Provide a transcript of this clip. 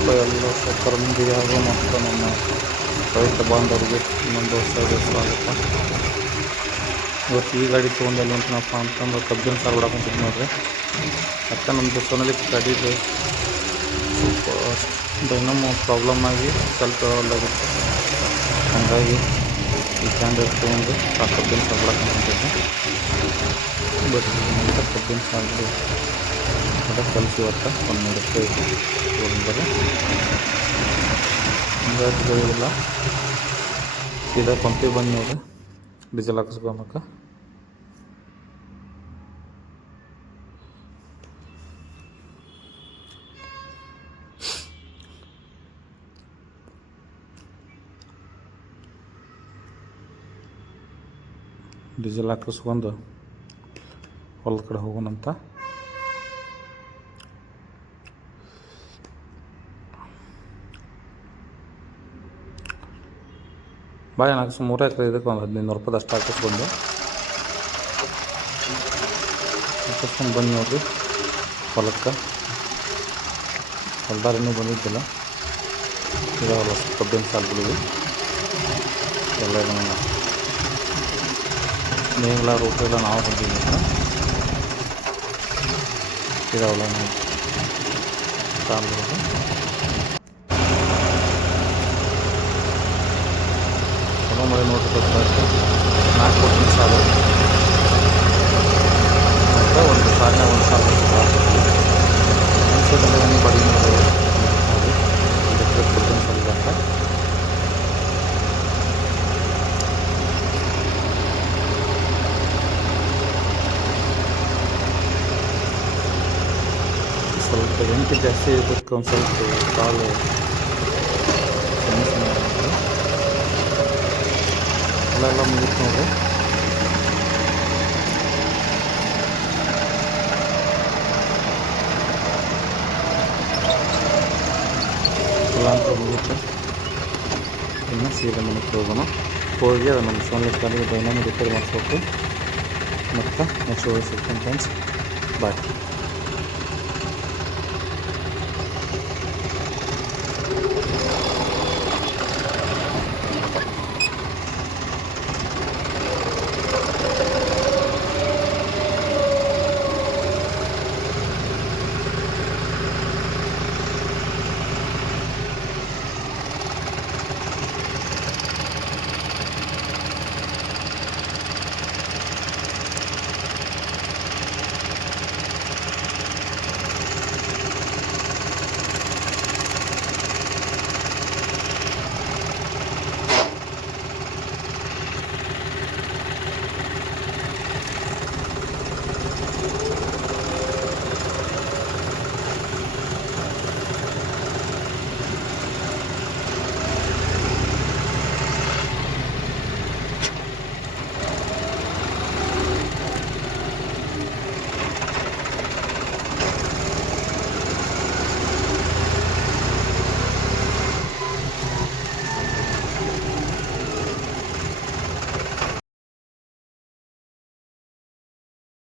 ನಮಸ್ಕಾರ ಎಲ್ಲ ಹಾಗೂ ಮತ್ತು ನಮ್ಮ ರೈತ ಬಾಂಧವರಿಗೆ ಇನ್ನೊಂದು ವರ್ಷ ಸ್ವಾಗತ ಇವತ್ತು ಈ ಗಾಡಿ ತೊಗೊಂಡೆಲ್ಲ ಉಂಟನಪ್ಪ ಅಂತಂದ್ರೆ ಕಬ್ಬಿನ ಸಾರು ಹೊಡಕೊಂತಿದ್ದು ನೋಡ್ರಿ. ಅಕ್ಕ ನಮ್ಮದು ಸೊನಾಲಿಕ್ ಗಾಡಿದು ಸ್ವಲ್ಪ ಡೈನಮೋ ಪ್ರಾಬ್ಲಮ್ ಆಗಿ ಸ್ವಲ್ಪ ಒಳ್ಳಾಗಿತ್ತು ಹಾಗಾಗಿ ಈ ಕ್ಯಾಂಡಲ್ ತೊಗೊಂಡು ಆ ಕಬ್ಬಿನ ಸಾರು ಹೊಡಕೊಂತಿದ್ದೆ ಬಟ್ ಕಬ್ಬಿನ ಸಾರು ಅದಕ್ಕೆ ಕಲಿಸಿ ಇವತ್ತು. ಒಂದು ನೂರು ರೂಪಾಯಿ ತೊಗೊಂಡ್ಬರ್ರಿ ಹಿಂಗಾಗಿ ಹೇಳಿಲ್ಲ. ಸೀದಾ ಪಂಪಿಗೆ ಬಂದು ನೋಡಿ ಡೀಸೆಲ್ ಹಾಕಿಸ್ಕೊಳಕ್ಕೆ ಡೀಸೆಲ್ ಹಾಕಿಸ್ಕೊಂಡು ಹೊಲದ ಕಡೆ ಹೋಗೋಣಂತ. ಭಾಳ ಏನಾಗ ಮೂರು ಎಕರೆ ಇದಕ್ಕೆ ಒಂದು ಹದಿನೈದು ರೂಪಾಯಿ ಅಷ್ಟು ಹಾಕಿಸ್ಕೊಂಡು. ಹಾಕಿಸ್ಕೊಂಡು ಬನ್ನಿ ನೋಡಿರಿ, ಹೊಲಕ್ಕೆ. ಹೊಲ್ದಾರ ಇನ್ನೂ ಬಂದಿದ್ದಿಲ್ಲ. ಹೊಲ ಕಬ್ಬಿನ ಸಾಲುಗಳಿವೆ ಎಲ್ಲ ನೇಗಿಲ ರೂಪಾಯಿ ಎಲ್ಲ ನಾವು ಬಂದಿದ್ದೀವಿ ಇದಾವಲ್ಲ ಸಾಲುಗಳು ನೋಡ್ರಿ ಗೊತ್ತಾಯ್ತು ನಾಲ್ಕು ಕೊಟ್ಟಿನ ಸಾಲು ಮತ್ತು ಒಂದು ಸಾಲಿನ ಒಂದು ಸಾಲು ಒಂದು ಬಡಿ ನೋಡಿ. ಇದಕ್ಕೆ ಕಬ್ಬಿನ ಸ್ವಲ್ಪ ಸ್ವಲ್ಪ ಎಂಟು ಜಾಸ್ತಿ ಇದಕ್ಕೆ ಒಂದು ಸ್ವಲ್ಪ ಸಾಲು Bunlarla millet ne olur? Kullandı milleti. Nasıl yedim bunu o zaman? Forge ആണ് നമ്മൾ സോണിലേക്ക് ഡൈനാമിക് ഒരു മാസം ഒക്കെ മൊത്തം മെച്ചോട് സെക്കൻഡ് ടൈംസ് ബാക്കി